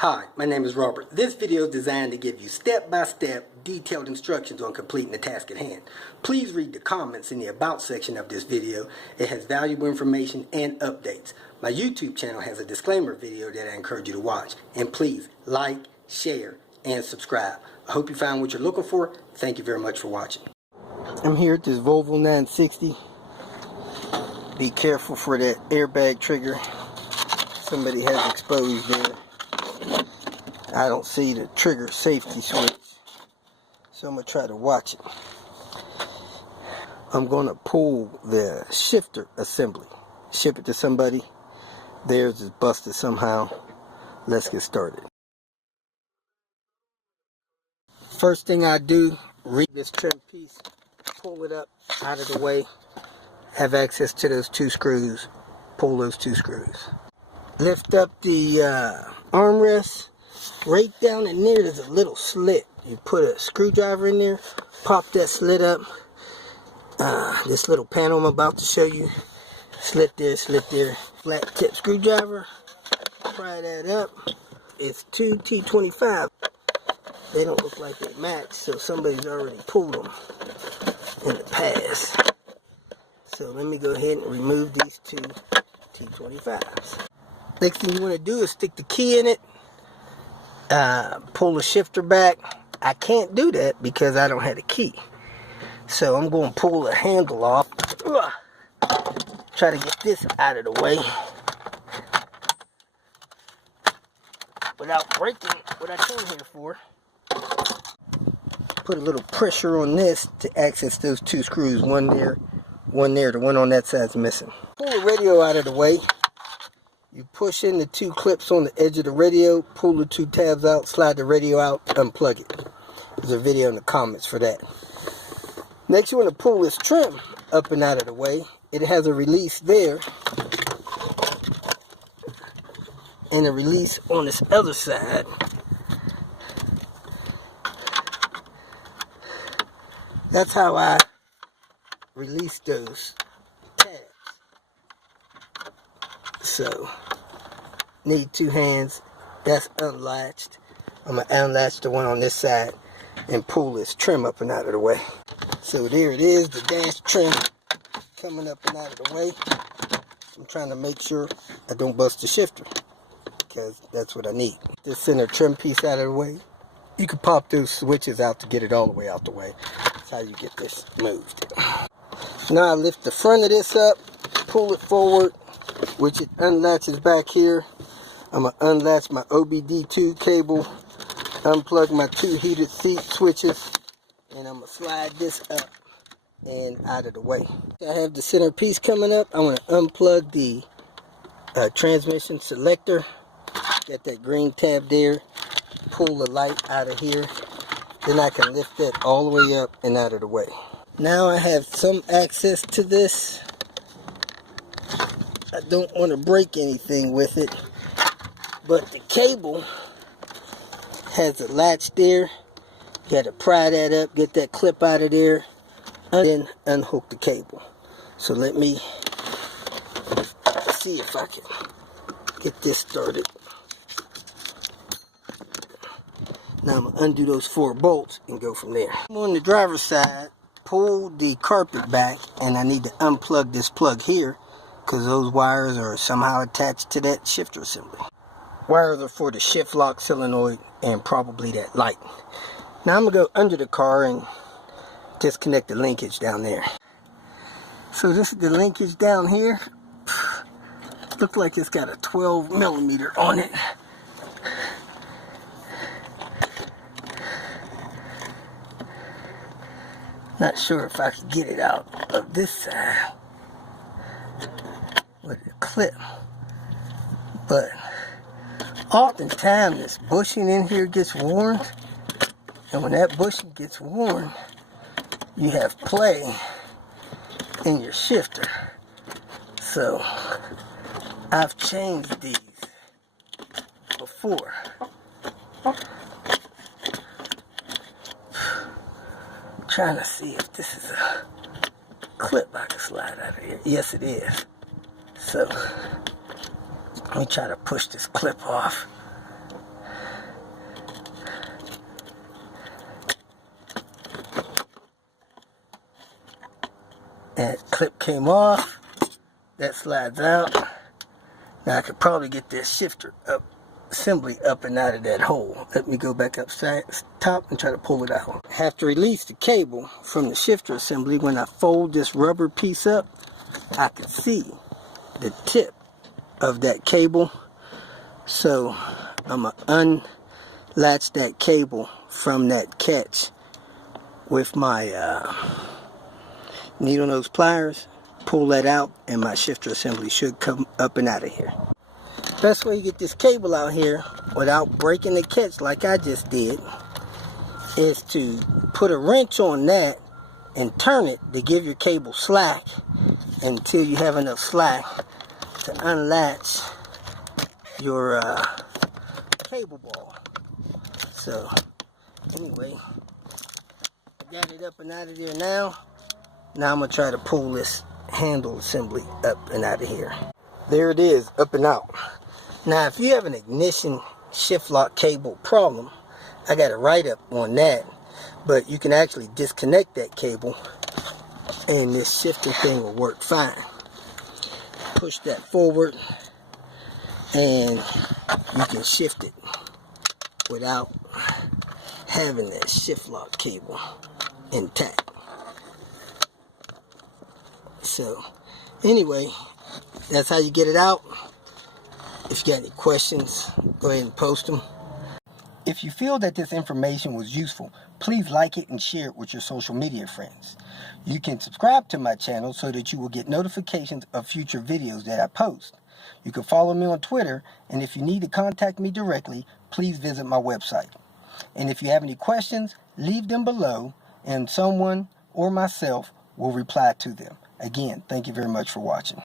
Hi, my name is Robert. This video is designed to give you step-by-step detailed instructions on completing the task at hand. Please read the comments in the About section of this video. It has valuable information and updates. My YouTube channel has a disclaimer video that I encourage you to watch. And please like, share, and subscribe. I hope you found what you're looking for. Thank you very much for watching. I'm here at this Volvo 960. Be careful for that airbag trigger. Somebody has exposed there. I don't see the trigger safety switch, so I'm going to try to watch it. I'm going to pull the shifter assembly, ship it to somebody. Theirs is busted somehow. Let's get started. First thing I do, read this trim piece, pull it up out of the way, have access to those two screws, pull those two screws. Lift up the armrest. Right down in there, there's a little slit. You put a screwdriver in there, pop that slit up. This little panel I'm about to show you. Slit there, flat tip screwdriver. Pry that up. It's two T25. They don't look like they match, so somebody's already pulled them in the past. So let me go ahead and remove these two T25s. Next thing you want to do is stick the key in it. Pull the shifter back. I can't do that because I don't have a key. So I'm going to pull the handle off. Try to get this out of the way without breaking what I came here for. Put a little pressure on this to access those two screws. One there. The one on that side's missing. Pull the radio out of the way. You push in the two clips on the edge of the radio, pull the two tabs out, slide the radio out, unplug it. There's a video in the comments for that. Next, you want to pull this trim up and out of the way. It has a release there and a release on this other side. That's how I release those tabs. So, need two hands. That's unlatched. I'm going to unlatch the one on this side and pull this trim up and out of the way. So there it is, the dash trim coming up and out of the way. I'm trying to make sure I don't bust the shifter because that's what I need. This center trim piece out of the way. You can pop those switches out to get it all the way out the way. That's how you get this moved. Now I lift the front of this up, pull it forward, which it unlatches back here. I'm going to unlatch my OBD2 cable, unplug my two heated seat switches, and I'm going to slide this up and out of the way. I have the center piece coming up. I'm going to unplug the transmission selector. Got that green tab there. Pull the light out of here. Then I can lift that all the way up and out of the way. Now I have some access to this. I don't want to break anything with it, but the cable has a latch there. You got to pry that up, get that clip out of there, and then unhook the cable. So let me see if I can get this started. Now I'm going to undo those 4 bolts and go from there. I'm on the driver's side, pull the carpet back, and I need to unplug this plug here because those wires are somehow attached to that shifter assembly. Wires are for the shift lock solenoid and probably that light. Now I'm going to go under the car and disconnect the linkage down there. So this is the linkage down here. Looks like it's got a 12 millimeter on it. Not sure if I can get it out of this side with a clip, but oftentimes this bushing in here gets worn, and when that bushing gets worn, you have play in your shifter. So I've changed these before. Trying to see if this is a clip I can slide out of here. Yes, it is. So let me try to push this clip off. And clip came off. That slides out. Now I could probably get this shifter assembly up and out of that hole. Let me go back upside top and try to pull it out. I have to release the cable from the shifter assembly. When I fold this rubber piece up, I can see the tip of that cable. So I'm going to unlatch that cable from that catch with my needle nose pliers, pull that out, and my shifter assembly should come up and out of here. Best way to get this cable out here without breaking the catch like I just did is to put a wrench on that and turn it to give your cable slack until you have enough slack to unlatch your cable ball. So anyway, I got it up and out of there now. Now I'm going to try to pull this handle assembly up and out of here. There it is, up and out. Now if you have an ignition shift lock cable problem, I got a write-up on that, but you can actually disconnect that cable and this shifter thing will work fine. Push that forward and you can shift it without having that shift lock cable intact. So anyway, that's how you get it out. If you got any questions, go ahead and post them. If you feel that this information was useful, please like it and share it with your social media friends. You can subscribe to my channel so that you will get notifications of future videos that I post. You can follow me on Twitter, and if you need to contact me directly, please visit my website. And if you have any questions, leave them below, and someone or myself will reply to them. Again, thank you very much for watching.